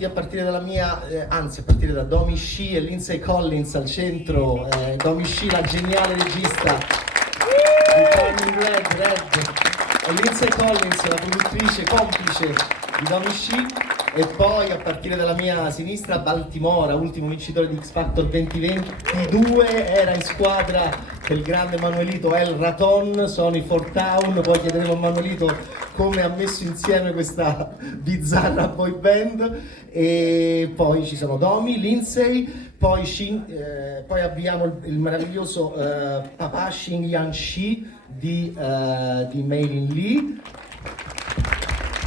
ospiti a partire dalla mia, anzi a partire da Domee Shi e Lindsey Collins al centro. Domee Shi, la geniale regista di Red, e Lindsey Collins, la produttrice complice di Domee Shi. E poi a partire dalla mia sinistra Baltimora, ultimo vincitore di X Factor 2022, era in squadra del grande Manuelito El Raton, sono i Four Town. Poi chiederemo a Manuelito come ha messo insieme questa bizzarra boy band. E poi ci sono Domee, Lindsey, poi abbiamo il meraviglioso papà Shi Yang Shi di Mei Lee.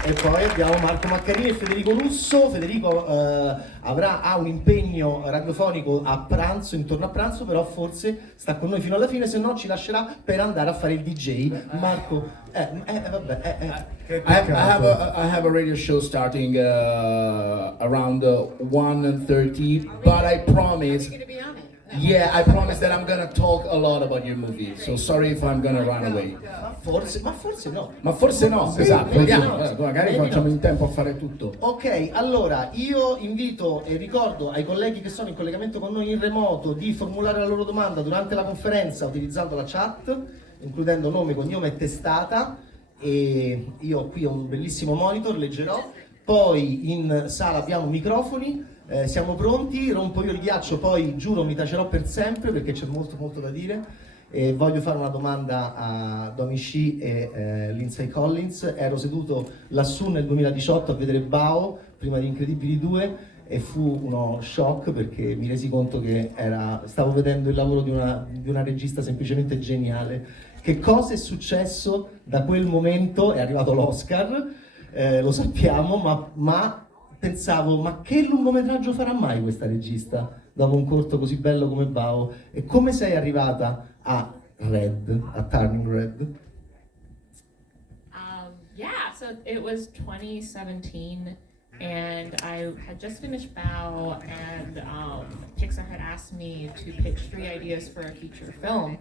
E poi abbiamo Marco Maccarini e Federico Russo. Federico ha un impegno radiofonico a pranzo, intorno a pranzo, però forse sta con noi fino alla fine, se no ci lascerà per andare a fare il DJ. Marco, vabbè. I have a radio show starting around 1:30, but I promise. Yeah, I promise that I'm gonna talk a lot about your movie. So sorry if I'm gonna run away. Ma forse no. Ma forse no, esatto, vediamo. Magari facciamo in tempo a fare tutto. Ok, allora io invito e ricordo ai colleghi che sono in collegamento con noi in remoto di formulare la loro domanda durante la conferenza utilizzando la chat, includendo nome, cognome e testata. E io qui ho un bellissimo monitor, leggerò. Poi in sala abbiamo microfoni. Siamo pronti, rompo io il ghiaccio, poi giuro mi tacerò per sempre perché c'è molto da dire. Voglio fare una domanda a Domee Shi e Lindsey Collins. Ero seduto lassù nel 2018 a vedere Bao, prima di Incredibili 2, e fu uno shock perché mi resi conto che stavo vedendo il lavoro di una regista semplicemente geniale. Che cosa è successo da quel momento? È arrivato l'Oscar, lo sappiamo, ma pensavo, ma che lungometraggio farà mai questa regista dopo un corto così bello come Bao? E come sei arrivata a Turning Red? Yeah, so it was 2017 and I had just finished Bao, and Pixar had asked me to pitch 3 ideas for a feature film.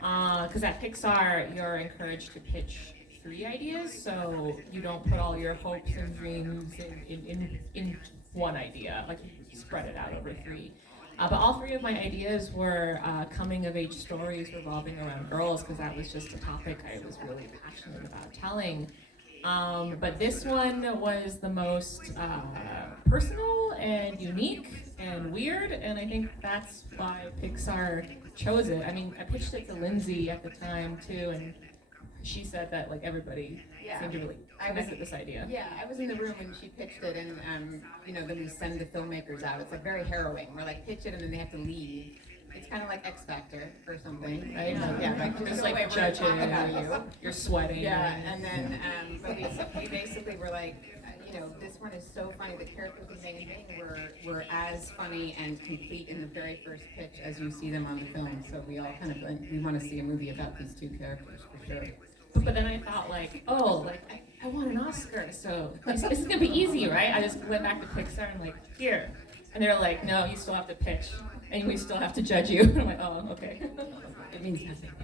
Because at Pixar, you're encouraged to pitch 3 ideas, so you don't put all your hopes and dreams in one idea, like you spread it out over 3. But all 3 of my ideas were coming-of-age stories revolving around girls, because that was just a topic I was really passionate about telling. But this one was the most personal and unique and weird, and I think that's why Pixar chose it. I mean, I pitched it to Lindsey at the time too, and she said that like everybody seemed to really connect with this idea. Yeah, I was in the room when she pitched it, and then we send the filmmakers out. It's like very harrowing. We're like, pitch it, and then they have to leave. It's kind of like X Factor or something, right? Yeah, like just like judging, you're sweating. Yeah, and then but we basically were like, this one is so funny. The characters in Mei and Ming were as funny and complete in the very first pitch as you see them on the film. So we all kind of we want to see a movie about these 2 characters for sure. But then I thought I won an Oscar, so this is gonna be easy, right? I just went back to Pixar and here, and they're like, no, you still have to pitch, and we still have to judge you. And I'm like, oh, okay. It means nothing.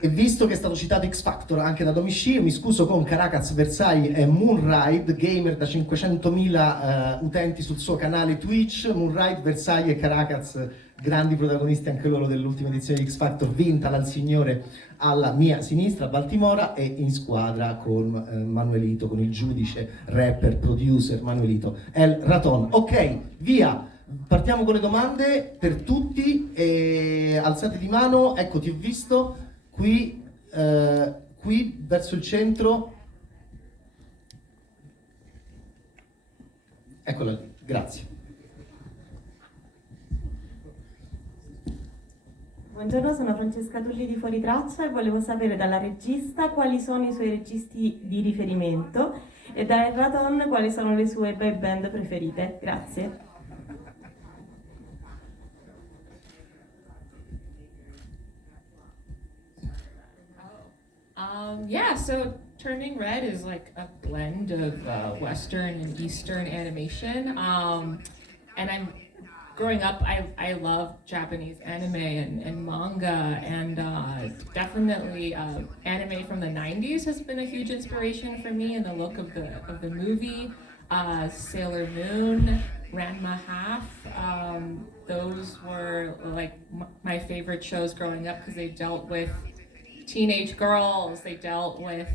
E visto che è stato citato X Factor anche da Domee Shi, mi scuso con Karakaz, Versailles e Moonride, gamer da 500.000 utenti sul suo canale Twitch. Moonride, Versailles e Karakaz, grandi protagonisti anche loro dell'ultima edizione di X Factor, vinta dal signore alla mia sinistra, Baltimora, e in squadra con Manuelito, con il giudice, rapper, producer Manuelito El Raton. Ok, via! Partiamo con le domande per tutti, e alzate di mano. Ecco, ti ho visto qui verso il centro. Eccola lì, grazie. Buongiorno, sono Francesca Tulli di Fuori Traccia e volevo sapere dalla regista quali sono i suoi registi di riferimento e da Raton quali sono le sue boy band preferite. Grazie. Yeah, so Turning Red is like a blend of Western and Eastern animation, and I'm growing up, I love Japanese anime and manga, and definitely anime from the 90s has been a huge inspiration for me, and the look of the movie. Sailor Moon, Ranma Half, those were like my favorite shows growing up because they dealt with teenage girls, they dealt with,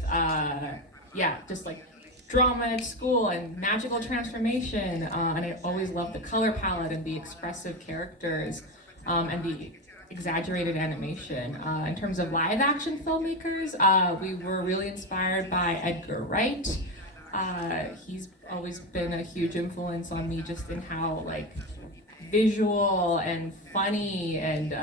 just like drama at school and magical transformation, and I always loved the color palette and the expressive characters, and the exaggerated animation. In terms of live action filmmakers, we were really inspired by Edgar Wright. He's always been a huge influence on me just in how like visual and funny and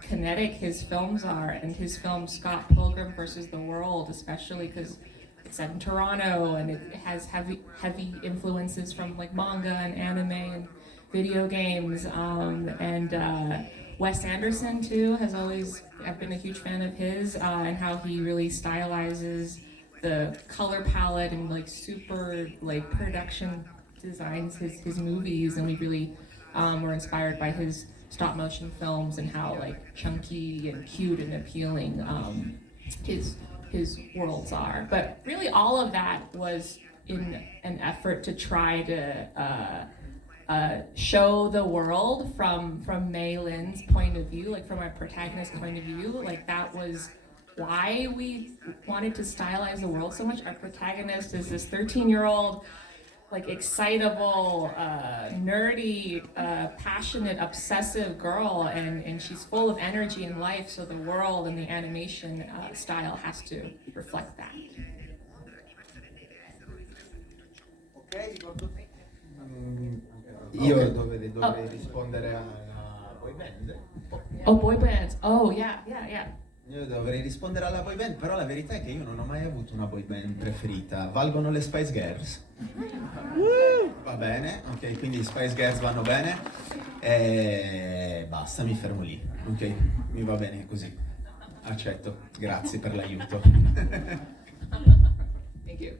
kinetic his films are, and his film Scott Pilgrim versus the World, especially because it's set in Toronto and it has heavy influences from like manga and anime and video games, and Wes Anderson too I've been a huge fan of his, and how he really stylizes the color palette and like super like production designs his movies, and we really were inspired by his stop motion films and how like chunky and cute and appealing his worlds are. But really all of that was in an effort to try to show the world from Mei Lin's point of view, like from our protagonist's point of view. Like that was why we wanted to stylize the world so much. Our protagonist is this 13-year-old, like excitable, nerdy, passionate, obsessive girl, and she's full of energy and life, so the world and the animation style has to reflect that. Io dovrei rispondere alla boy band. Oh, boy bands. Oh, yeah. Io dovrei rispondere alla boy band, però la verità è che io non ho mai avuto una boy band preferita. Valgono le Spice Girls? Va bene, ok, quindi Spice Girls vanno bene. E basta, mi fermo lì, ok? Mi va bene così. Accetto, grazie per l'aiuto. Thank you.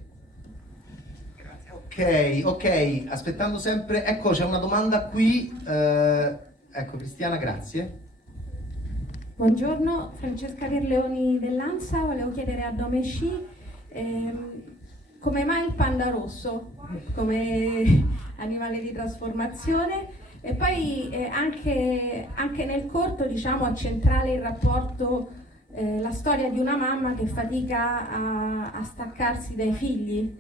Ok, aspettando sempre, ecco c'è una domanda qui, ecco Cristiana, grazie. Buongiorno, Francesca Pierleoni dell'Ansa. Volevo chiedere a Domee Shi come mai il panda rosso come animale di trasformazione, e poi anche nel corto, diciamo, è centrale il rapporto, la storia di una mamma che fatica a staccarsi dai figli.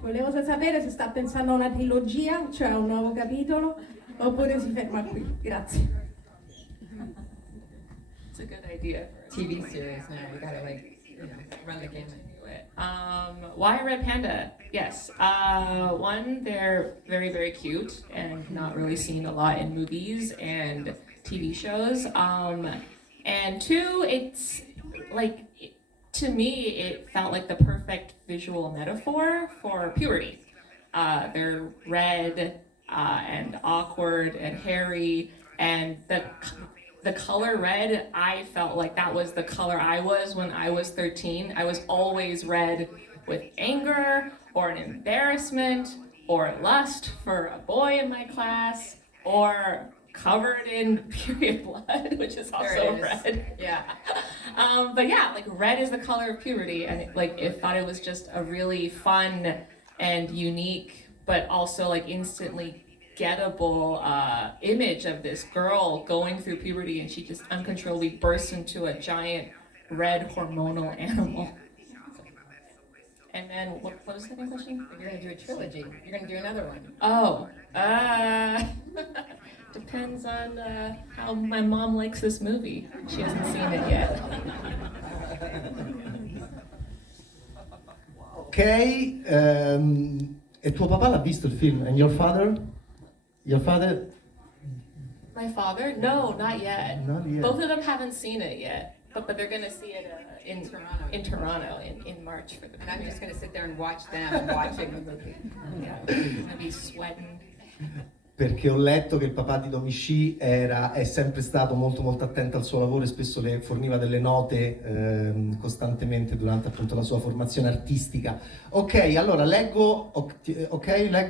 Volevo sapere se sta pensando a una trilogia, cioè a un nuovo capitolo, oppure si ferma qui. Grazie. It's a good idea. TV series now, we gotta run the gamut. Why Red Panda? Yes. One, they're very, very cute and not really seen a lot in movies and TV shows. And two, it's like, to me, it felt like the perfect visual metaphor for puberty. They're red and awkward and hairy, and the color red, I felt like that was the color I was when I was 13. I was always red with anger or an embarrassment or lust for a boy in my class, or covered in period blood, which is also red. Yeah. But yeah, like red is the color of puberty, and it thought it was just a really fun and unique, but also like instantly gettable image of this girl going through puberty, and she just uncontrollably bursts into a giant red hormonal animal. And then what was the second question? You're gonna do a trilogy. You're gonna do another one. Oh, depends on how my mom likes this movie. She hasn't seen it yet. Ok, e tuo papà l'ha visto il film? And your father? Your father? My father? No, not yet. Not yet. Both of them haven't seen it yet, but they're gonna see it in Toronto. In Toronto in March for the And I'm premiere. just gonna sit there and watch them watching the movie. Yeah, I'm gonna be sweating. perché ho letto che il papà di Domee Shi è sempre stato molto molto attento al suo lavoro e spesso le forniva delle note costantemente durante appunto la sua formazione artistica. Ok, allora leggo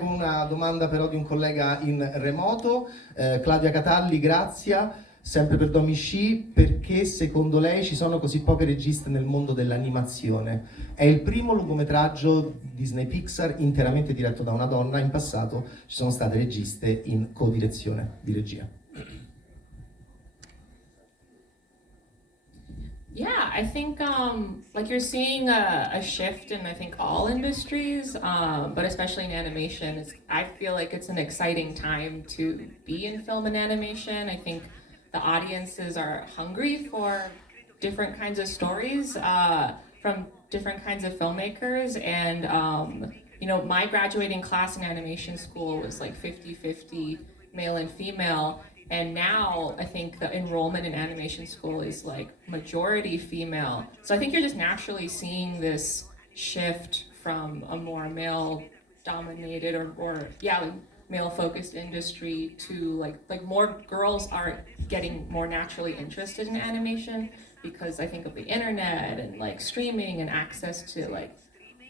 una domanda però di un collega in remoto, Claudia Catalli, grazie. Sempre per Domee Shi, perché secondo lei ci sono così poche registe nel mondo dell'animazione? È il primo lungometraggio Disney Pixar interamente diretto da una donna, in passato ci sono state registe in co-direzione di regia. Yeah, I think like you're seeing a shift in I think all industries, but especially in animation. I feel like it's an exciting time to be in film and animation. I think the audiences are hungry for different kinds of stories from different kinds of filmmakers, and you know, my graduating class in animation school was like 50-50 male and female, and now I think the enrollment in animation school is like majority female. So I think you're just naturally seeing this shift from a more male dominated or male-focused industry to like more girls are getting more naturally interested in animation because I think of the internet and like streaming and access to like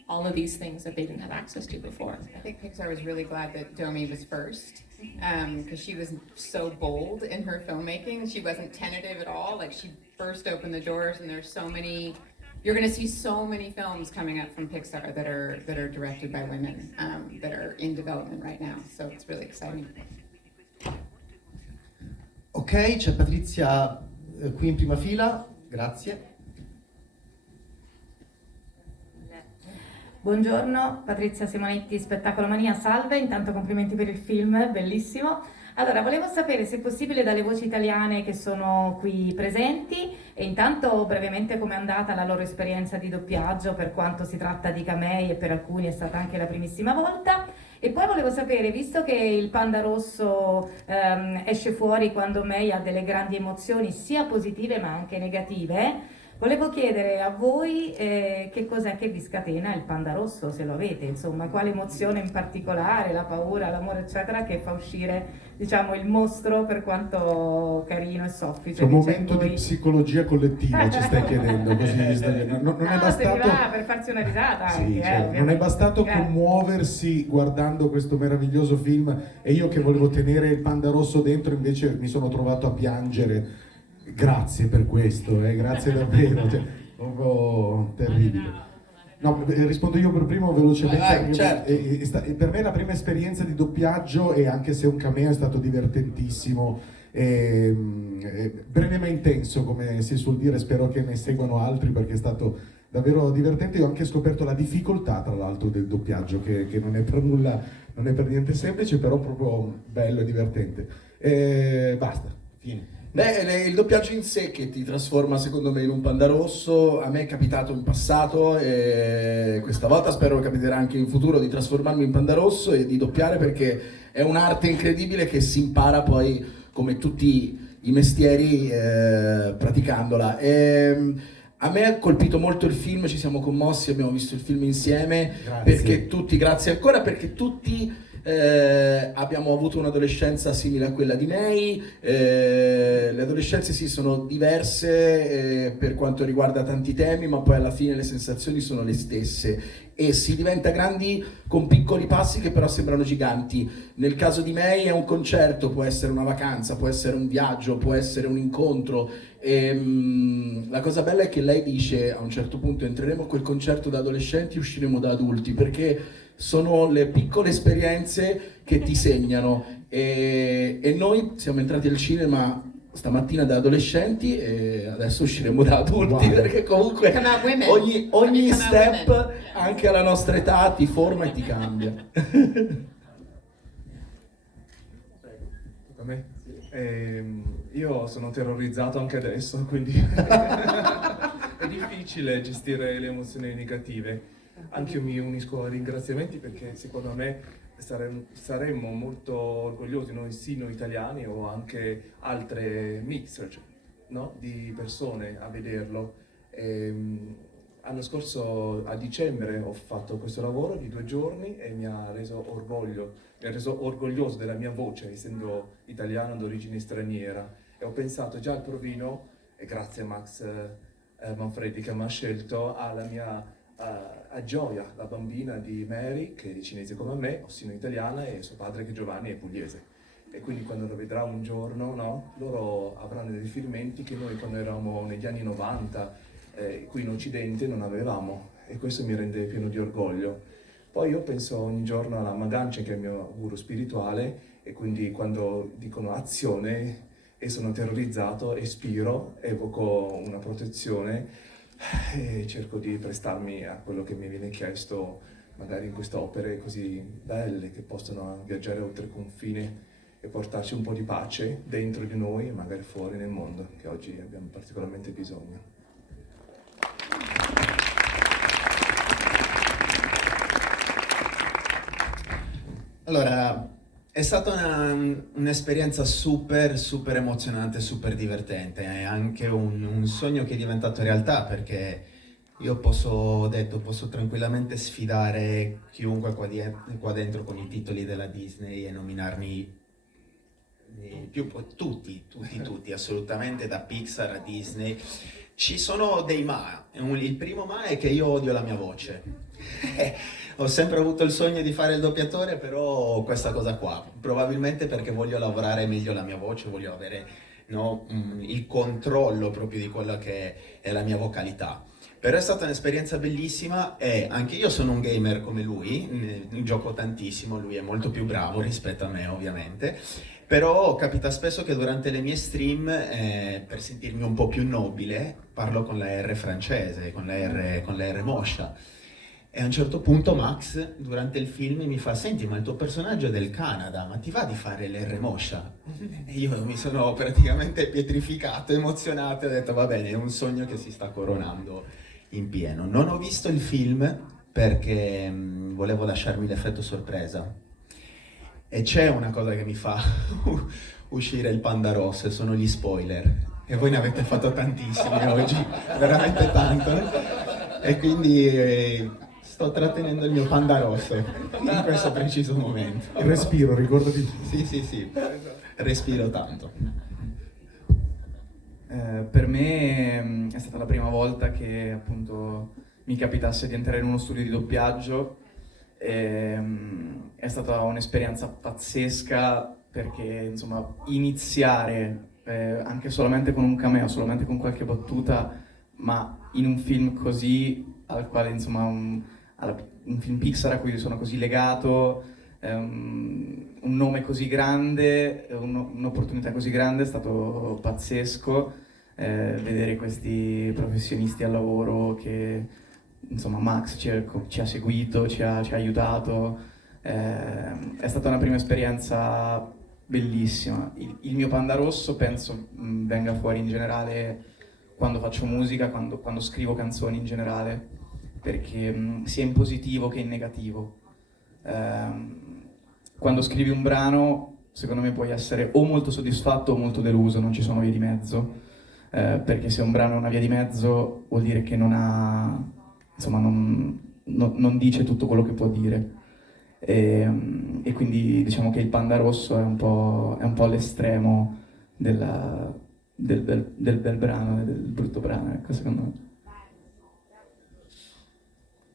all of these things that they didn't have access to before. I think Pixar was really glad that Domee was first because she was so bold in her filmmaking. She wasn't tentative at all. Like she burst open the doors, and there's so many. You're going to see so many films coming up from Pixar that are directed by women that are in development right now. So it's really exciting. Ok, c'è Patrizia qui in prima fila, grazie. Buongiorno, Patrizia Simonetti, Spettacolo Mania, salve, intanto complimenti per il film, bellissimo. Allora, volevo sapere se è possibile dalle voci italiane che sono qui presenti e intanto brevemente com'è andata la loro esperienza di doppiaggio, per quanto si tratta di camei e per alcuni è stata anche la primissima volta. E poi volevo sapere, visto che il panda rosso esce fuori quando May ha delle grandi emozioni sia positive ma anche negative, volevo chiedere a voi che cos'è che vi scatena il panda rosso, se lo avete, insomma, quale emozione in particolare, la paura, l'amore, eccetera, che fa uscire, diciamo, il mostro, per quanto carino e soffice. C'è un momento di psicologia collettiva, ci stai chiedendo, così non è bastato... Se va per farsi una risata sì, anche, certo. Non è bastato commuoversi guardando questo meraviglioso film e io che volevo tenere il panda rosso dentro invece mi sono trovato a piangere. Grazie per questo, grazie davvero, cioè, proprio terribile. No, rispondo io per primo velocemente. Certo. Per me la prima esperienza di doppiaggio, e anche se un cameo, è stato divertentissimo, breve ma intenso, come si suol dire. Spero che ne seguano altri perché è stato davvero divertente. Io ho anche scoperto la difficoltà, tra l'altro, del doppiaggio, che non è per nulla, non è per niente semplice, però proprio bello e divertente. Basta, fine. Beh, il doppiaggio in sé che ti trasforma secondo me in un panda rosso. A me è capitato in passato e questa volta spero che capiterà anche in futuro di trasformarmi in panda rosso e di doppiare, perché è un'arte incredibile che si impara poi, come tutti i mestieri, praticandola. A me ha colpito molto il film, ci siamo commossi, abbiamo visto il film insieme. Grazie ancora, perché tutti abbiamo avuto un'adolescenza simile a quella di May. Le adolescenze sì sono diverse per quanto riguarda tanti temi, ma poi alla fine le sensazioni sono le stesse e si diventa grandi con piccoli passi che però sembrano giganti. Nel caso di May è un concerto, può essere una vacanza, può essere un viaggio, può essere un incontro. La cosa bella è che lei dice a un certo punto: entreremo a quel concerto da adolescenti e usciremo da adulti, perché sono le piccole esperienze che ti segnano, e noi siamo entrati al cinema stamattina da adolescenti e adesso usciremo da adulti, perché comunque ogni step, anche alla nostra età, ti forma e ti cambia. A me? Io sono terrorizzato anche adesso, quindi è difficile gestire le emozioni negative. Anche io mi unisco ai ringraziamenti, perché secondo me saremmo molto orgogliosi, noi italiani o anche altre mix, no? Di persone a vederlo. l'anno scorso a dicembre ho fatto questo lavoro di 2 giorni e mi ha reso orgoglioso della mia voce, essendo italiano d'origine straniera. E ho pensato già al provino, e grazie a Max Manfredi che mi ha scelto, alla mia a Gioia, la bambina di Mary, che è cinese come me, ossino italiana, e suo padre che Giovanni è pugliese. E quindi quando lo vedrà un giorno, no, loro avranno dei riferimenti che noi quando eravamo negli anni 90, qui in Occidente non avevamo, e questo mi rende pieno di orgoglio. Poi io penso ogni giorno alla Magancia, che è il mio guru spirituale, e quindi quando dicono azione e sono terrorizzato, espiro, evoco una protezione e cerco di prestarmi a quello che mi viene chiesto, magari in queste opere così belle che possono viaggiare oltre confine e portarci un po' di pace dentro di noi e magari fuori nel mondo, che oggi abbiamo particolarmente bisogno. Allora, è stata un'esperienza super emozionante, super divertente, è anche un sogno che è diventato realtà, perché io posso tranquillamente sfidare chiunque qua dentro con i titoli della Disney e nominarmi tutti, assolutamente, da Pixar a Disney. Ci sono dei ma. Il primo ma è che io odio la mia voce. Ho sempre avuto il sogno di fare il doppiatore, però questa cosa qua, probabilmente perché voglio lavorare meglio la mia voce, voglio avere, no, il controllo proprio di quella che è la mia vocalità. Però è stata un'esperienza bellissima e anche io sono un gamer come lui, gioco tantissimo, lui è molto più bravo rispetto a me ovviamente, però capita spesso che durante le mie stream, per sentirmi un po' più nobile, parlo con la R francese, con la R moscia. E a un certo punto Max, durante il film, mi fa: senti, ma il tuo personaggio è del Canada, ma ti va di fare l'R moscia? E io mi sono praticamente pietrificato, emozionato, e ho detto va bene, è un sogno che si sta coronando in pieno. Non ho visto il film perché volevo lasciarmi l'effetto sorpresa. E c'è una cosa che mi fa uscire il panda rosso, sono gli spoiler. E voi ne avete fatto tantissimi oggi, veramente tanto. E quindi sto trattenendo il mio panda rosso in questo preciso momento. Il respiro, ricordati. Sì, respiro tanto. Per me è stata la prima volta che appunto mi capitasse di entrare in uno studio di doppiaggio. È stata un'esperienza pazzesca perché insomma iniziare anche solamente con un cameo, solamente con qualche battuta, ma in un film così al quale insomma un film Pixar a cui sono così legato, un nome così grande, un'opportunità così grande, è stato pazzesco vedere questi professionisti al lavoro che insomma Max ci ha seguito, ci ha aiutato, è stata una prima esperienza bellissima. Il mio panda rosso penso venga fuori in generale quando faccio musica, quando scrivo canzoni in generale, perché sia in positivo che in negativo. Quando scrivi un brano, secondo me puoi essere o molto soddisfatto o molto deluso, non ci sono vie di mezzo, perché se un brano ha una via di mezzo vuol dire che non dice tutto quello che può dire. E quindi diciamo che il panda rosso è un po' l'estremo del bel brano e del brutto brano, ecco, secondo me.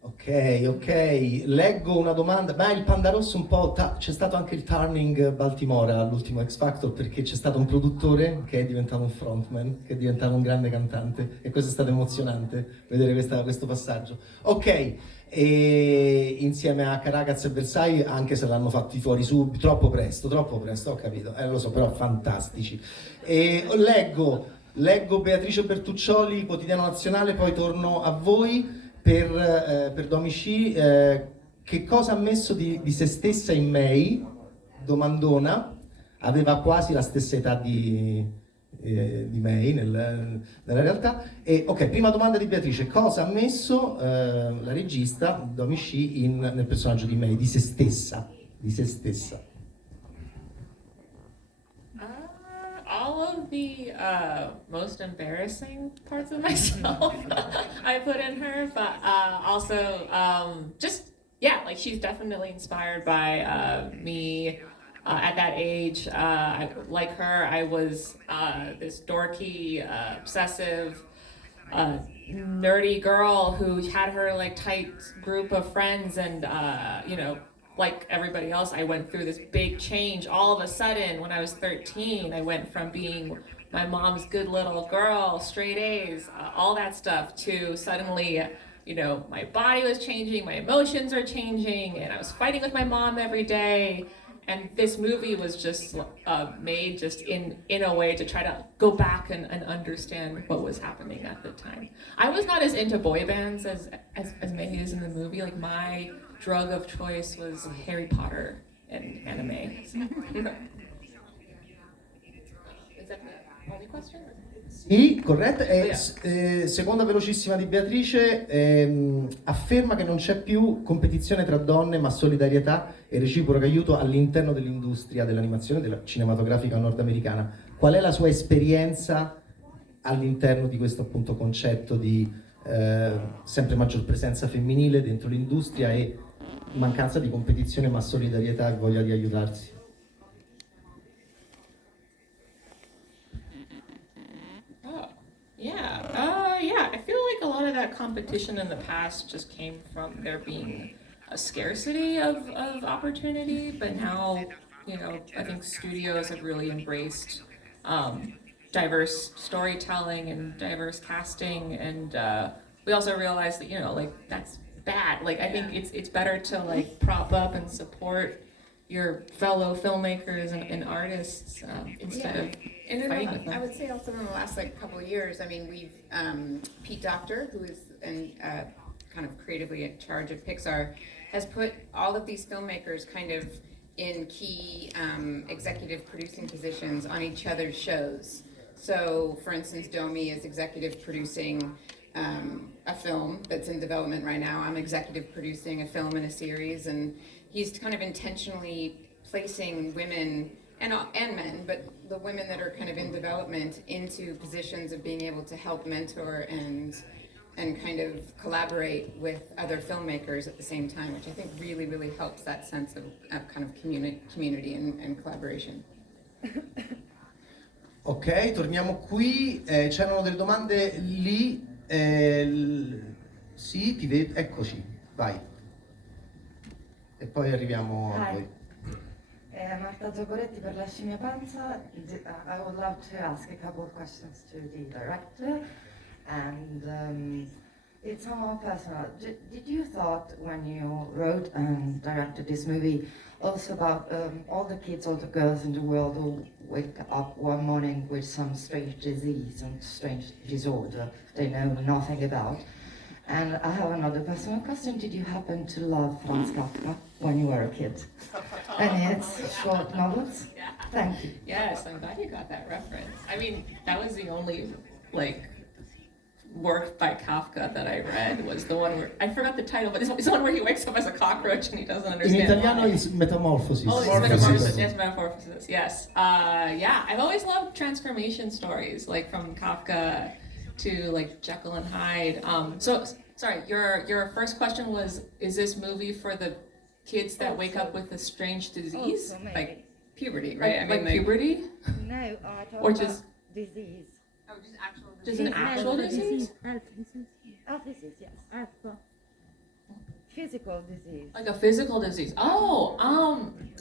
Ok, leggo una domanda. Ma il panda rosso un po'... c'è stato anche il turning Baltimora all'ultimo X Factor, perché c'è stato un produttore che è diventato un frontman, che è diventato un grande cantante, e questo è stato emozionante, vedere questo passaggio. Ok, e insieme a Karakaz e Versailles, anche se l'hanno fatti fuori subito, troppo presto, ho capito, lo so, però fantastici. E leggo Beatrice Bertuccioli, Quotidiano Nazionale, poi torno a voi. Per Domee Shi, che cosa ha messo di se stessa in May? Domandona, aveva quasi la stessa età di May nella realtà. E ok, prima domanda di Beatrice: cosa ha messo la regista Domee Shi nel personaggio di May, di se stessa? All of of the most embarrassing parts of myself I put in her, but also just, yeah, like she's definitely inspired by me at that age. Like her, I was this dorky, obsessive, nerdy girl who had her like tight group of friends, and you know, like everybody else, I went through this big change. All of a sudden, when I was 13, I went from being my mom's good little girl, straight A's, all that stuff, to suddenly, you know, my body was changing, my emotions are changing, and I was fighting with my mom every day. And this movie was just made just in a way to try to go back and understand what was happening at the time. I was not as into boy bands as May is in the movie. Like, my drug of choice was Harry Potter and anime. Is that the only question? Sì, corretto. Seconda velocissima di Beatrice, afferma che non c'è più competizione tra donne, ma solidarietà e reciproco aiuto all'interno dell'industria dell'animazione della cinematografica nordamericana. Qual è la sua esperienza all'interno di questo appunto concetto di sempre maggior presenza femminile dentro l'industria e mancanza di competizione, ma solidarietà e voglia di aiutarsi? Yeah, I feel like a lot of that competition in the past just came from there being a scarcity of opportunity, but now, you know, I think studios have really embraced diverse storytelling and diverse casting, and we also realize that, you know, like, that's bad. Like, I think it's better to like prop up and support your fellow filmmakers and artists instead of fighting with them. I would say also in the last like couple of years, I mean, we've Pete Docter, who is kind of creatively in charge of Pixar, has put all of these filmmakers kind of in key executive producing positions on each other's shows. So, for instance, Domee is executive producing a film that's in development right now. I'm executive producing a film and a series, and he's kind of intentionally placing women and men, but the women that are kind of in development into positions of being able to help mentor and kind of collaborate with other filmmakers at the same time, which I think really, really helps that sense of kind of community and collaboration. Ok, torniamo qui. C'erano delle domande lì. Sì, ti vedo. Eccoci, vai. E poi arriviamo a voi. Marta Zogoretti per La scimmia panza. I would love to ask a couple of questions to the director, and it's somewhat personal. Did you thought when you wrote and directed this movie also about all the kids, all the girls in the world who wake up one morning with some strange disease and strange disorder they know nothing about? And I have another personal question. Did you happen to love Franz Kafka when you were a kid? Any short novels? Yeah. Thank you. Yes, I'm glad you got that reference. I mean, that was the only, like, work by Kafka that I read, was the one where, I forgot the title, but it's the one where he wakes up as a cockroach and he doesn't understand. In italiano why. is Metamorphosis. Oh, it's Metamorphosis. Yes, Metamorphosis. Yes. Yeah, I've always loved transformation stories, like from Kafka to like Jekyll and Hyde. So, sorry, your first question was, is this movie for the kids that wake up with a strange disease? Like puberty, right? Like puberty? No, I thought or just disease. Oh, just actual disease. Just an actual disease? Health disease, yes. Physical disease. Like a physical disease. Oh,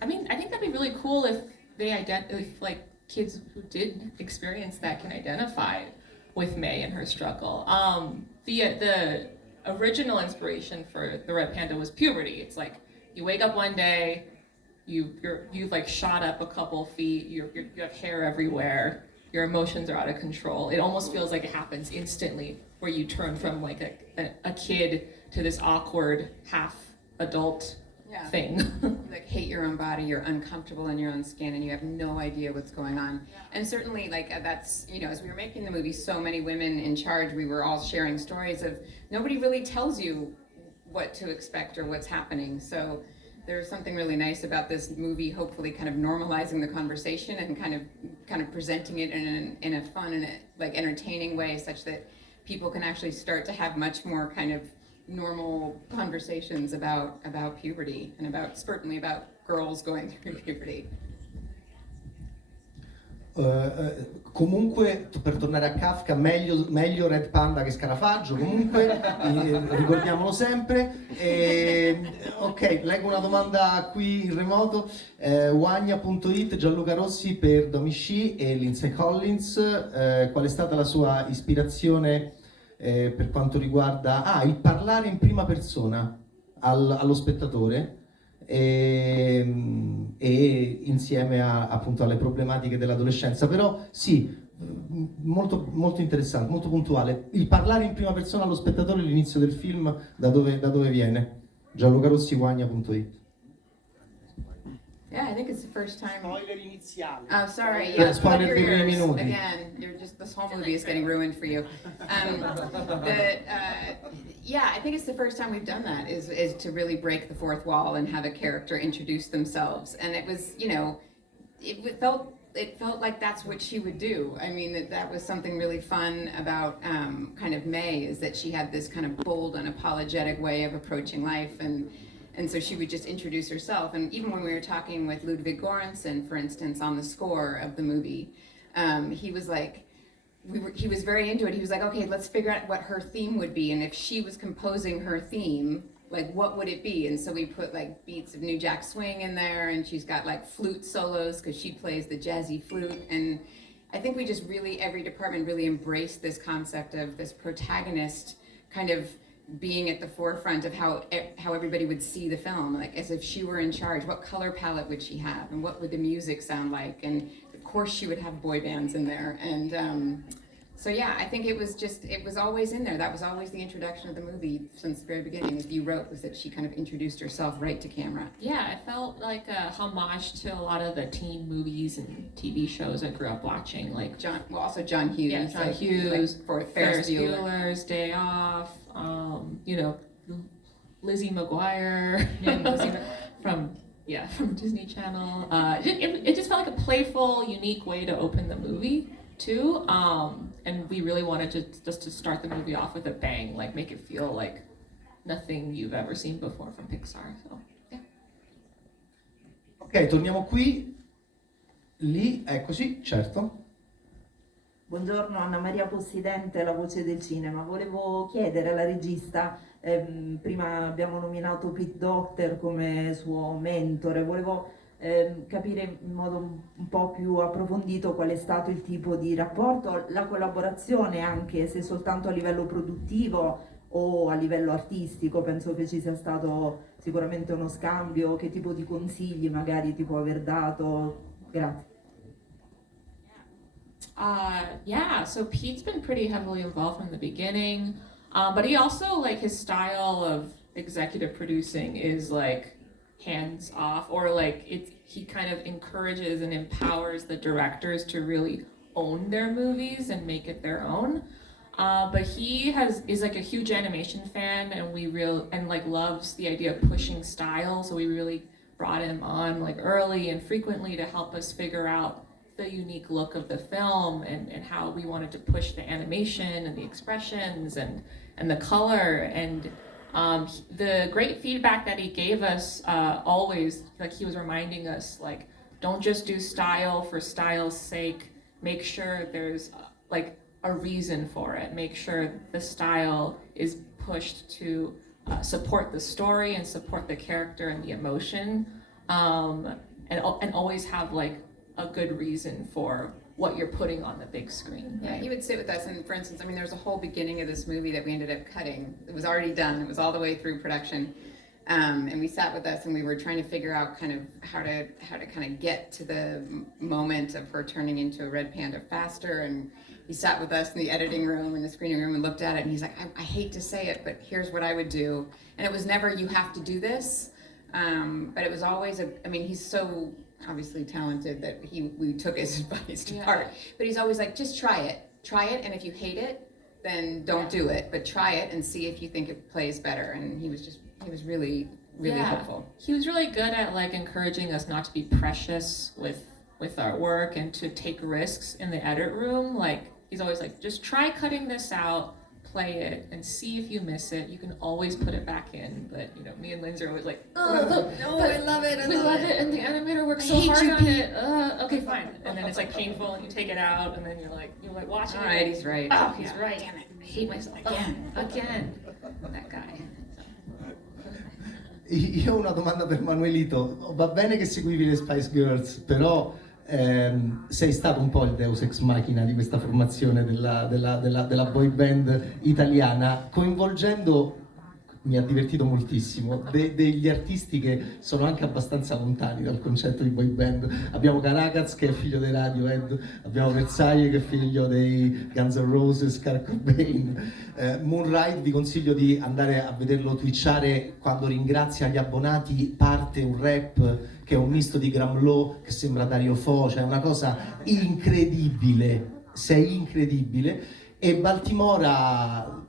I mean, I think that'd be really cool if if like kids who did experience that can identify with May and her struggle. The original inspiration for the Red Panda was puberty. It's like you wake up one day, you've like shot up a couple feet, you have hair everywhere, your emotions are out of control. It almost feels like it happens instantly, where you turn from like a kid to this awkward half adult thing. You like hate your own body, you're uncomfortable in your own skin, and you have no idea what's going on. And certainly, like, that's, you know, as we were making the movie, so many women in charge, we were all sharing stories of nobody really tells you what to expect or what's happening. So there's something really nice about this movie, hopefully kind of normalizing the conversation and kind of presenting it in a fun and like entertaining way, such that people can actually start to have much more kind of normal conversations about puberty and certainly about girls going through puberty. Comunque, per tornare a Kafka, meglio Red Panda che Scarafaggio, comunque, ricordiamolo sempre. Ok, leggo una domanda qui in remoto. Wagna.it, Gianluca Rossi per Domee Shi e Lindsey Collins. Qual è stata la sua ispirazione per quanto riguarda il parlare in prima persona allo spettatore? E insieme appunto alle problematiche dell'adolescenza, però sì, molto, molto interessante, molto puntuale. Il parlare in prima persona allo spettatore all'inizio del film, da dove viene? Gianluca Rossi, Wagna.it. Yeah, I think it's the first time. Spoiler iniziale. Oh, sorry. Yeah, spoiler plug your dei primi ears. minuti. Again, this whole movie is getting ruined for you. Yeah, I think it's the first time we've done that. Is to really break the fourth wall and have a character introduce themselves, and it was, it felt like that's what she would do. I mean, that was something really fun about kind of May, is that she had this kind of bold, unapologetic way of approaching life, and so she would just introduce herself. And even when we were talking with Ludwig Göransson, for instance, on the score of the movie, he was like, he was very into it. He was like, okay, let's figure out what her theme would be, and if she was composing her theme, like what would it be? And so we put like beats of New Jack Swing in there, and she's got like flute solos because she plays the jazzy flute. And I think we just really, every department really embraced this concept of this protagonist kind of being at the forefront of how everybody would see the film, like as if she were in charge. What color palette would she have, and what would the music sound like? And of course she would have boy bands in there. And so yeah, I think it was always in there. That was always the introduction of the movie since the very beginning, as you wrote, was that she kind of introduced herself right to camera. Yeah, it felt like a homage to a lot of the teen movies and TV shows I grew up watching, like John Hughes. Yeah, John Hughes, like for Ferris Bueller's Day Off, Lizzie McGuire from Disney Channel. It just felt like a playful, unique way to open the movie too, and we really wanted to start the movie off with a bang, like make it feel like nothing you've ever seen before from Pixar. So yeah. Ok, torniamo qui. Lì, eccoci, certo. Buongiorno, Anna Maria Possidente, La Voce del Cinema. Volevo chiedere alla regista, prima abbiamo nominato Pete Docter come suo mentore, volevo capire in modo un po' più approfondito qual è stato il tipo di rapporto, la collaborazione anche, se soltanto a livello produttivo o a livello artistico. Penso che ci sia stato sicuramente uno scambio, che tipo di consigli magari ti può aver dato. Grazie. Yeah, so Pete's been pretty heavily involved from the beginning, but he also, like, his style of executive producing is like hands off, or like he kind of encourages and empowers the directors to really own their movies and make it their own. But he is like a huge animation fan, and like loves the idea of pushing style, so we really brought him on like early and frequently to help us figure out the unique look of the film and how we wanted to push the animation and the expressions and the color. And the great feedback that he gave us, always, like, he was reminding us, like, don't just do style for style's sake. Make sure there's like a reason for it. Make sure the style is pushed to support the story and support the character and the emotion, and always have like a good reason for what you're putting on the big screen. Yeah, he would sit with us, and for instance, I mean, there was a whole beginning of this movie that we ended up cutting. It was already done. It was all the way through production, and we sat with us, and we were trying to figure out kind of how to kind of get to the moment of her turning into a red panda faster. And he sat with us in the editing room and the screening room and looked at it, and he's like, I hate to say it, but here's what I would do. And it was never, you have to do this, but it was always I mean, he's so obviously talented that we took his advice to heart. But he's always like, just try it, and if you hate it, then don't do it. But try it and see if you think it plays better. And he was really really helpful. He was really good at like encouraging us not to be precious with our work and to take risks in the edit room. Like he's always like, just try cutting this out, play it, and see if you miss it. You can always put it back in. But you know, me and Lindsay are always like, oh, no, I love it. We love it, and the animator works so hard on it. Okay, fine. And then it's like painful, and you take it out, and then you're like watching it. All right, he's right. Oh, he's right. Damn it. I hate myself again. That guy. Io ho una domanda per Manuelito. Va bene che seguivi le Spice Girls, però sei stato un po' il deus ex machina di questa formazione della boy band italiana, coinvolgendo, mi ha divertito moltissimo, degli artisti che sono anche abbastanza lontani dal concetto di boy band. Abbiamo Karakaz che è figlio dei Radiohead, abbiamo Versailles che è figlio dei Guns N' Roses, Kurt Cobain. Moonride vi consiglio di andare a vederlo twitchare, quando ringrazia gli abbonati parte un rap che è un misto di Gramlow che sembra Dario Fo, cioè è una cosa incredibile, sei incredibile. E Baltimora,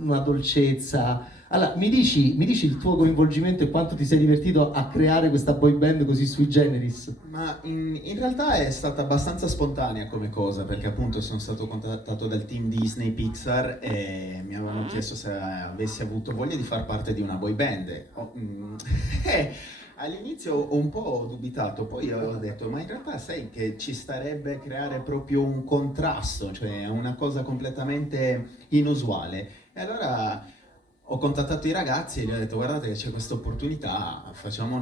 una dolcezza. Allora, mi dici il tuo coinvolgimento e quanto ti sei divertito a creare questa boy band così sui generis? Ma in realtà è stata abbastanza spontanea come cosa, perché appunto sono stato contattato dal team Disney Pixar e mi avevano chiesto se avessi avuto voglia di far parte di una boy band. All'inizio ho un po' dubitato, poi ho detto ma in realtà sai che ci starebbe creare proprio un contrasto, cioè una cosa completamente inusuale. E allora ho contattato i ragazzi e gli ho detto guardate che c'è questa opportunità, facciamo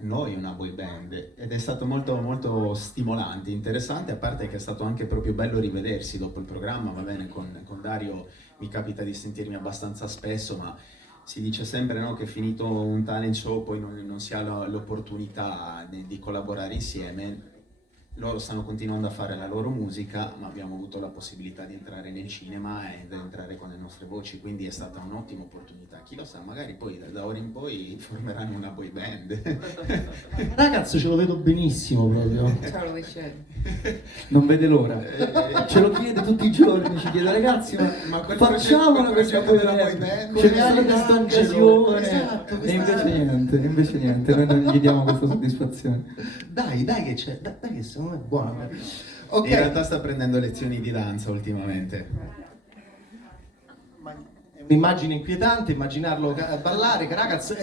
noi una boy band, ed è stato molto molto stimolante, interessante, a parte che è stato anche proprio bello rivedersi dopo il programma. Va bene, con Dario mi capita di sentirmi abbastanza spesso, ma si dice sempre, no, che finito un talent show poi non si ha l'opportunità di collaborare insieme. Loro stanno continuando a fare la loro musica, ma abbiamo avuto la possibilità di entrare nel cinema ed entrare con le nostre voci, quindi è stata un'ottima opportunità. Chi lo sa, magari poi da ora in poi formeranno una boy band. Ragazzi, ce lo vedo benissimo proprio. Totally should. Non vede l'ora. Ce lo chiede tutti i giorni, ci chiede ragazzi, ma facciamo una questa della boy band. Ce n'è questa occasione. Esatto, E invece niente, noi non gli diamo questa soddisfazione. Dai che c'è, dai che secondo me è buono. Okay. In realtà sta prendendo lezioni di danza ultimamente. È un'immagine inquietante, immaginarlo ballare, Karakaz.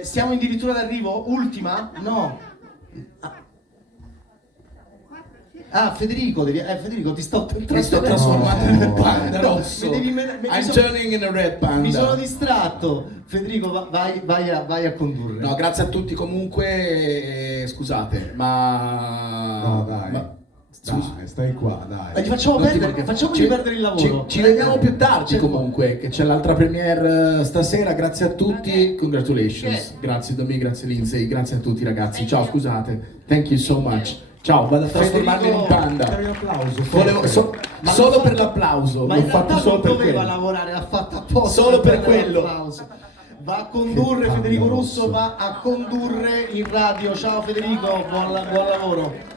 Siamo addirittura d'arrivo? Ultima? No. Federico, Federico, ti sto trasformando in un panda rosso. I'm turning in a red panda. Mi sono distratto. Federico, vai a condurre. No, grazie a tutti comunque. Scusate, ma. No, dai. Dai, stai qua, dai. Facciamogli perdere il lavoro. Ci vediamo più tardi comunque, che c'è l'altra premiere stasera. Grazie a tutti, congratulations. Grazie Domee, grazie Lindsey, grazie a tutti ragazzi. Ciao, scusate. Thank you so much. Ciao, vado a trasformarmi in un panda. Un applauso. Solo per l'applauso. Ma l'ho in realtà fatto solo non per doveva quello. lavorare, l'ha fatta apposta. Solo per quello. L'applauso. Va a condurre Federico Russo, va a condurre in radio. Ciao Federico, buon lavoro.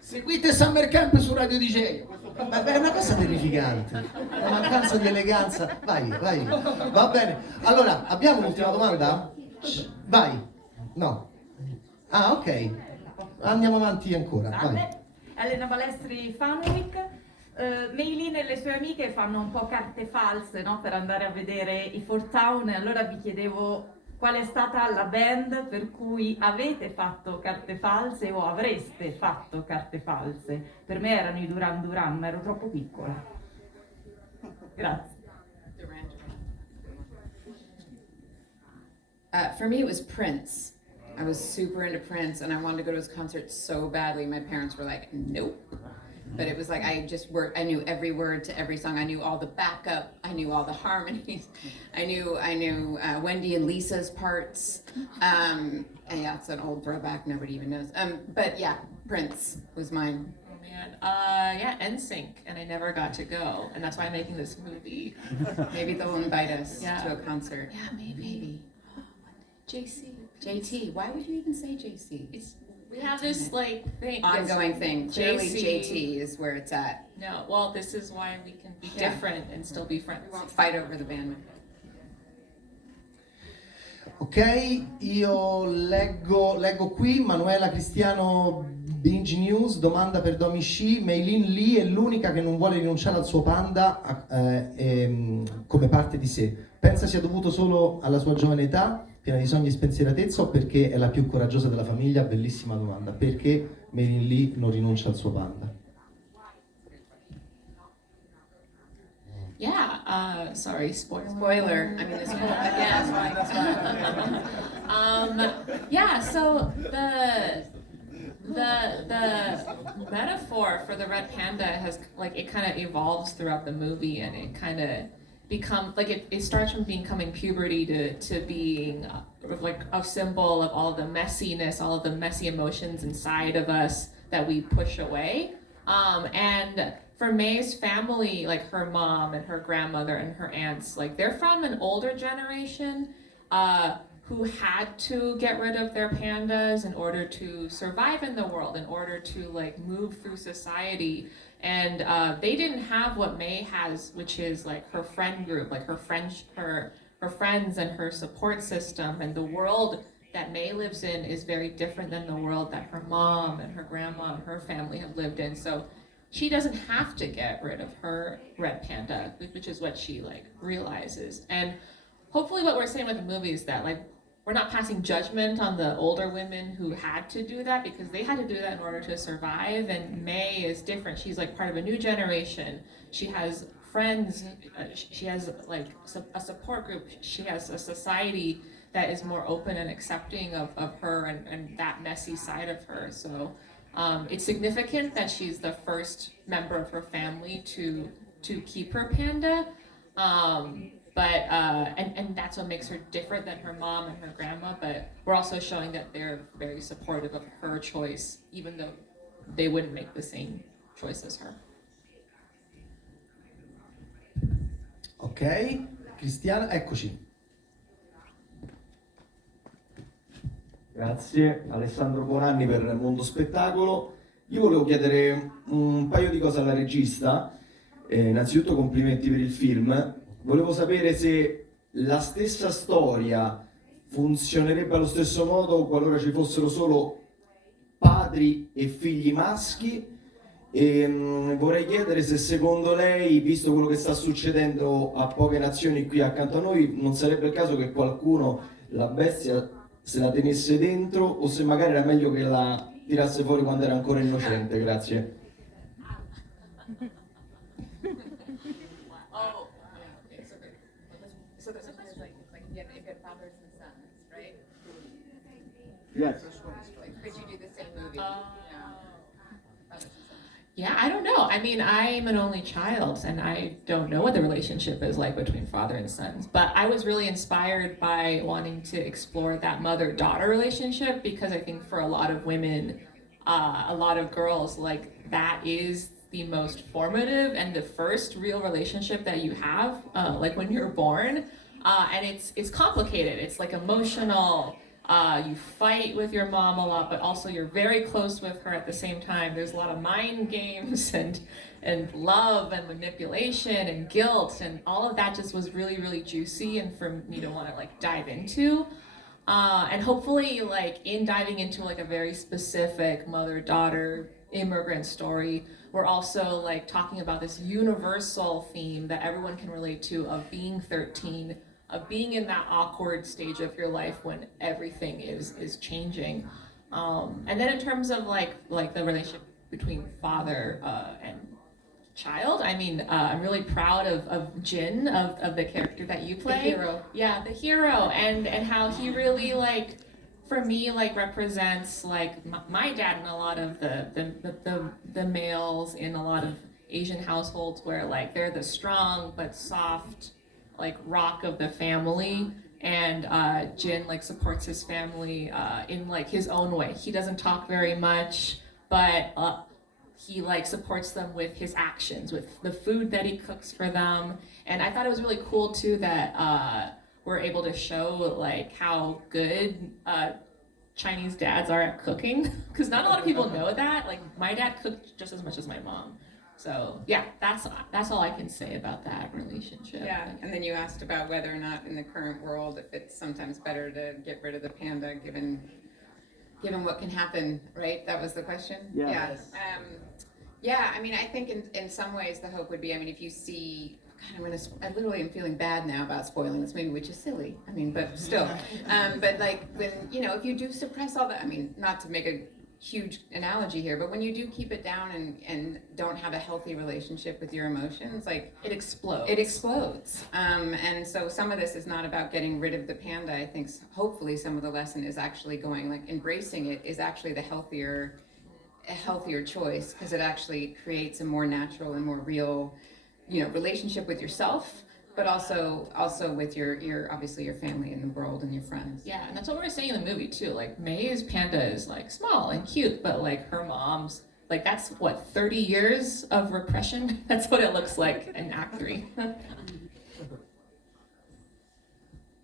Seguite Summer Camp su Radio DJ. È una cosa terrificante, una mancanza di eleganza. Vai. Va bene. Allora, abbiamo un'ultima domanda? Vai. No. Ok. Andiamo avanti ancora. Vai. Elena Balestri Fanwick. Meilin e le sue amiche fanno un po' carte false, no? Per andare a vedere i Four Town, e allora vi chiedevo qual è stata la band per cui avete fatto carte false o avreste fatto carte false. Per me erano i Duran Duran, ma ero troppo piccola. Grazie. For me it was Prince. I was super into Prince and I wanted to go to his concert so badly. My parents were like, nope. But it was like I knew every word to every song. I knew all the backup. I knew all the harmonies. I knew Wendy and Lisa's parts. And yeah, it's an old throwback. Nobody even knows. But yeah, Prince was mine. Yeah, NSYNC, and I never got to go, and that's why I'm making this movie. Maybe they'll invite us to a concert. Yeah, maybe. JT. Why would you even say JC? We have this thing, ongoing thing. Clearly, JT is where it's at. No, well, this is why we can be different and still be friends. We won't fight over the band. Ok, io leggo qui Manuela Cristiano Binge News, domanda per Domee Shi. Mei Lin Lee è l'unica che non vuole rinunciare al suo panda come parte di sé. Pensa sia dovuto solo alla sua giovane età, piena di sogni e spensieratezza, o perché è la più coraggiosa della famiglia? Bellissima domanda. Perché Mei Lin Lee non rinuncia al suo panda? Yeah, sorry, spoiler. Spoiler. I mean, this whole, yeah, that's fine. Yeah, so the metaphor for the red panda has, like, it kind of evolves throughout the movie, and it kind of becomes, like, it starts from becoming puberty to being like a symbol of all the messiness, all of the messy emotions inside of us that we push away. And for May's family, like her mom and her grandmother and her aunts, like, they're from an older generation who had to get rid of their pandas in order to survive in the world, in order to, like, move through society. And they didn't have what May has, which is, like, her friend group, like her friends and her support system. And the world that May lives in is very different than the world that her mom and her grandma and her family have lived in. So she doesn't have to get rid of her red panda, which is what she, like, realizes. And hopefully what we're saying with the movie is that, like, we're not passing judgment on the older women who had to do that, because they had to do that in order to survive. And May is different. She's, like, part of a new generation. She has friends. She has, like, a support group. She has a society that is more open and accepting of her and that messy side of her. So it's significant that she's the first member of her family to keep her panda. But that's what makes her different than her mom and her grandma, but we're also showing that they're very supportive of her choice, even though they wouldn't make the same choice as her. Ok, Cristiana, eccoci. Grazie Alessandro Bonanni per Mondo Spettacolo. Io volevo chiedere un paio di cose alla regista. Innanzitutto complimenti per il film. Volevo sapere se la stessa storia funzionerebbe allo stesso modo qualora ci fossero solo padri e figli maschi, e vorrei chiedere se secondo lei, visto quello che sta succedendo a poche nazioni qui accanto a noi, non sarebbe il caso che qualcuno la bestia se la tenesse dentro, o se magari era meglio che la tirasse fuori quando era ancora innocente. Grazie. So the question is like if you had fathers and sons, right? Yes. Like, could you do the same movie? Yeah, I don't know. I mean, I'm an only child, and I don't know what the relationship is like between father and sons. But I was really inspired by wanting to explore that mother-daughter relationship, because I think for a lot of women, a lot of girls, like, that is the most formative and the first real relationship that you have, like when you're born. And it's complicated. It's, like, emotional. You fight with your mom a lot, but also you're very close with her at the same time. There's a lot of mind games and love and manipulation and guilt, and all of that just was really, really juicy and for me to want to, like, dive into. And hopefully, like, in diving into, like, a very specific mother-daughter immigrant story, we're also, like, talking about this universal theme that everyone can relate to, of being 13, of being in that awkward stage of your life when everything is changing. And then in terms of like the relationship between father and child, I mean, I'm really proud of Jin, of the character that you play. The hero. Yeah, the hero, and how he really, like, for me, like, represents, like, my dad in a lot of the males in a lot of Asian households, where, like, they're the strong but soft, like, rock of the family, and Jin, like, supports his family in, like, his own way. He doesn't talk very much, but he, like, supports them with his actions, with the food that he cooks for them. And I thought it was really cool too that we're able to show, like, how good Chinese dads are at cooking, because not a lot of people know that. Like, my dad cooked just as much as my mom. So yeah, that's all I can say about that relationship. Yeah, and then you asked about whether or not in the current world, if it's sometimes better to get rid of the panda given what can happen, right? That was the question? Yes. Yeah, I mean, I think in some ways the hope would be, I mean, if you see, God, I literally am feeling bad now about spoiling this movie, which is silly. I mean, but still. But like when, you know, if you do suppress all that, I mean, not to make a huge analogy here, but when you do keep it down and don't have a healthy relationship with your emotions, like it explodes. It explodes. And so some of this is not about getting rid of the panda. I think hopefully some of the lesson is actually going, like embracing it is actually a healthier choice, because it actually creates a more natural and more real, you know, relationship with yourself, but also with your obviously your family and the world and your friends. Yeah, and that's what we're saying in the movie too. Like May's panda is like small and cute, but like her mom's, like that's what, 30 years of repression? That's what it looks like in Act 3.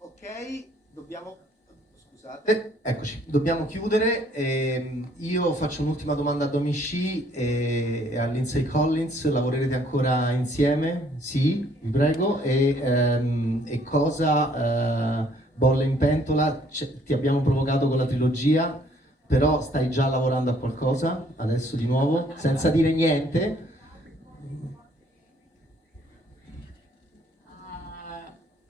Ok, eccoci, dobbiamo chiudere. Io faccio un'ultima domanda a Domee Shi e a Lindsey Collins. Lavorerete ancora insieme? Sì, vi prego. E cosa bolle in pentola? Ti abbiamo provocato con la trilogia, però stai già lavorando a qualcosa adesso di nuovo, senza dire niente.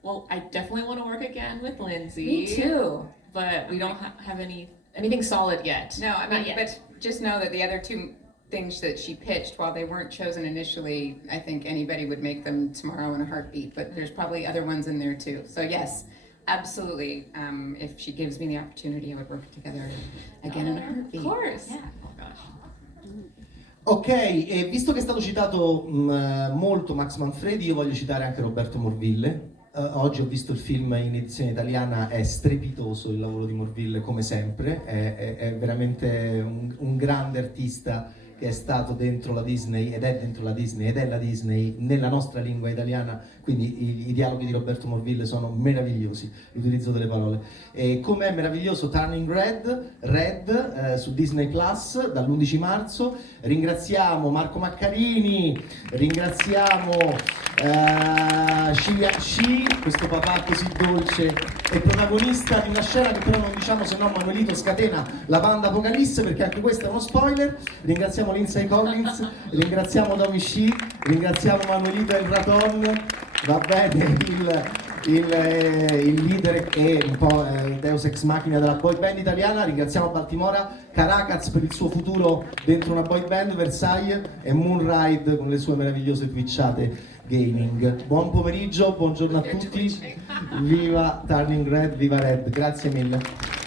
Well, I definitely want to work again with Lindsey. Me too. But we don't have anything solid yet. No, I mean, but just know that the other two things that she pitched, while they weren't chosen initially, I think anybody would make them tomorrow in a heartbeat, but there's probably other ones in there too. So yes, absolutely. If she gives me the opportunity, I would work together again in a heartbeat. Of course. Yeah. Oh gosh. Ok, e visto che è stato citato molto Max Manfredi, io voglio citare anche Roberto Morville. Oggi ho visto il film in edizione italiana, è strepitoso il lavoro di Morville come sempre, è veramente un grande artista che è stato dentro la Disney ed è dentro la Disney ed è la Disney nella nostra lingua italiana, quindi i dialoghi di Roberto Morville sono meravigliosi, l'utilizzo delle parole. E come è meraviglioso Turning Red su Disney Plus dall'11 marzo. Ringraziamo Marco Maccarini, ringraziamo Shi Yang Shi, questo papà così dolce e protagonista di una scena che però non diciamo, se no Manuelito scatena la banda Apocalisse, perché anche questo è uno spoiler. Ringraziamo Lindsey Collins, ringraziamo Domee Shi, ringraziamo Manuelito e il Raton, va bene, il leader e un po' Deus Ex Machina della boy band italiana. Ringraziamo Baltimora, Karakaz per il suo futuro dentro una boy band, Versailles e Moonride con le sue meravigliose twitchate gaming. Buon pomeriggio, buongiorno a tutti, viva Turning Red, viva Red, grazie mille.